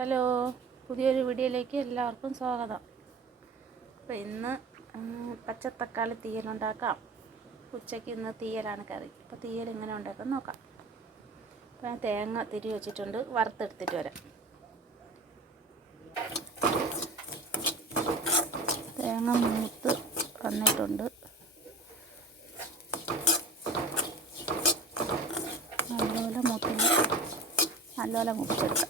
Hello പുതിയൊരു വീഡിയോയിലേക്ക് എല്ലാവർക്കും സ്വാഗതം. അപ്പോൾ ഇന്ന് പച്ചത്തക്കാളി തീയലുണ്ടാക്കാം ഉച്ചയ്ക്ക് ഇന്ന് തീയലാണ് കറി. അപ്പോൾ തീയൽ ഇങ്ങനെ ഉണ്ടാക്കാൻ നോക്കാം. അപ്പോൾ ഞാൻ തേങ്ങ തിരി വെച്ചിട്ടുണ്ട്. വറുത്തെടുത്തിട്ട് വരാം. തേങ്ങ മൂത്ത് വന്നിട്ടുണ്ട്. നല്ലപോലെ മൂത്തിന് നല്ലപോലെ മുറിച്ചെടുക്കാം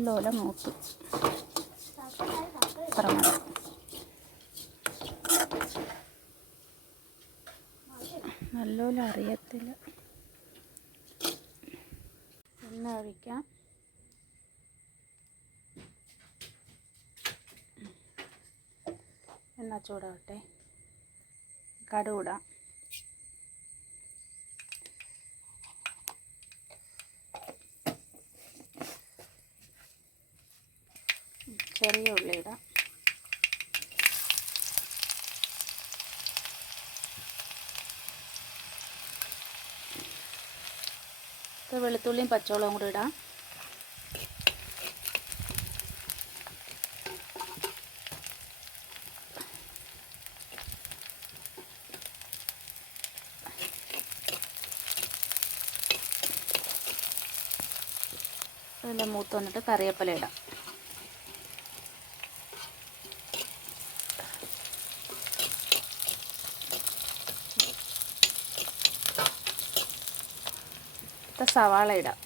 നല്ലപോലെ നോക്കി. മതി. നല്ലപോലെ അറിയത്തില്ല. ഒഴിക്കാം. എണ്ണ ചൂടാവട്ടെ. കടുവിടാം ചെറിയ ഉള്ളി ഇടാം. വെളുത്തുള്ളിയും പച്ചവളവും കൂടി ഇടാം. ഇതെല്ലാം മൂത്ത് വന്നിട്ട് കറിയപ്പല ഇടാം. ഇപ്പം സവാള ഇടാം.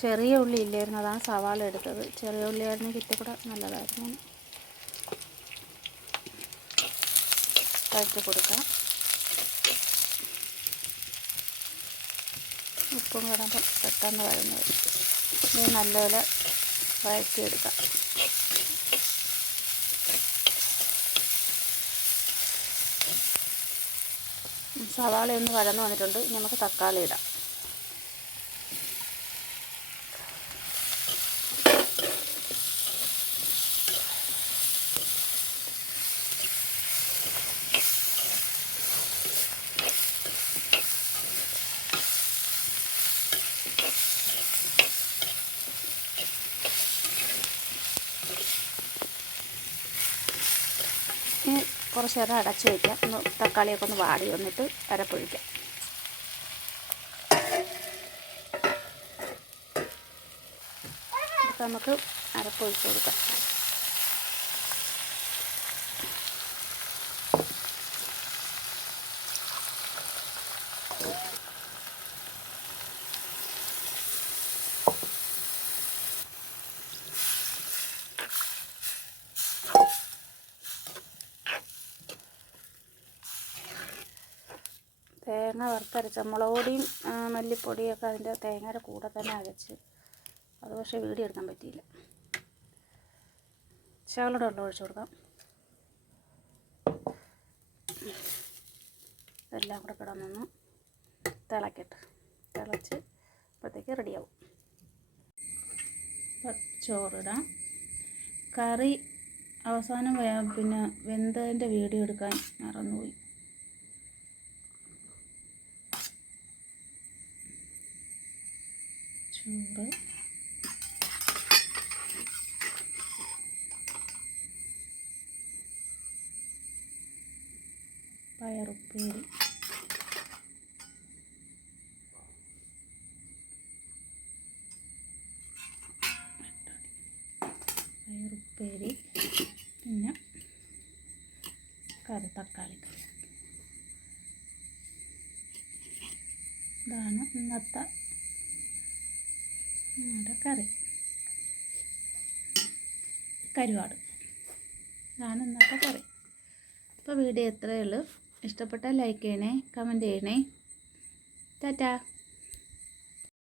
ചെറിയ ഉള്ളി ഇല്ലായിരുന്നു അതാണ് സവാള എടുത്തത്. ചെറിയ ഉള്ളി ആയിരുന്നെങ്കിൽ ഇത്തിരി കൂടെ നല്ലതായിരുന്നു. കഴിച്ച് കൊടുക്കാം ഉപ്പും കിടമ്പോൾ പെട്ടെന്ന് വരുന്നത് ഇത് നല്ലപോലെ വഴറ്റിയെടുക്കാം. സവാള ഒന്ന് വഴന്ന് വന്നിട്ടുണ്ട്. ഇനി നമുക്ക് തക്കാളി ഇടാം. കുറച്ച് നേരം അടച്ചു വയ്ക്കാം. ഒന്ന് തക്കാളിയൊക്കെ ഒന്ന് വാടി വന്നിട്ട് അരപ്പൊഴിക്കാം ഇപ്പം നമുക്ക് അരപ്പൊഴിച്ച് കൊടുക്കാം. തേങ്ങ വറുത്തരച്ച മുളക് പൊടിയും ആ, മല്ലിപ്പൊടിയൊക്കെ അതിന്റെ തേങ്ങയുടെ കൂടെ തന്നെ അരച്ച്. അത് പക്ഷേ വീടി എടുക്കാൻ പറ്റിയില്ല. ശകലോടെ വെള്ളം ഒഴിച്ചു കൊടുക്കാം. ഇതെല്ലാം കൂടെ കിടന്നൊന്ന് തിളക്കട്ടെ. തിളച്ച് അപ്പോഴത്തേക്ക് റെഡിയാവും. ചോറിടാം. കറി അവസാനം പിന്നെ വെന്തതിന്റെ വീഡിയോ എടുക്കാൻ മറന്നുപോയി. ചോറ് പയറുപ്പേരി. പയറുപ്പേരി. പിന്നെ കറി തക്കാളി കറി. ഇതാണ് ഇന്നത്തെ നമ്മുടെ കറി. കരുവാട്. ഇതാണ് ഇന്നത്തെ കറി. അപ്പോൾ വീഡിയോ എത്രയേ ഉള്ളൂ. ഇഷ്ടപ്പെട്ടാൽ ലൈക്ക് ചെയ്യണേ കമന്റ് ചെയ്യണേ. ടാറ്റാ.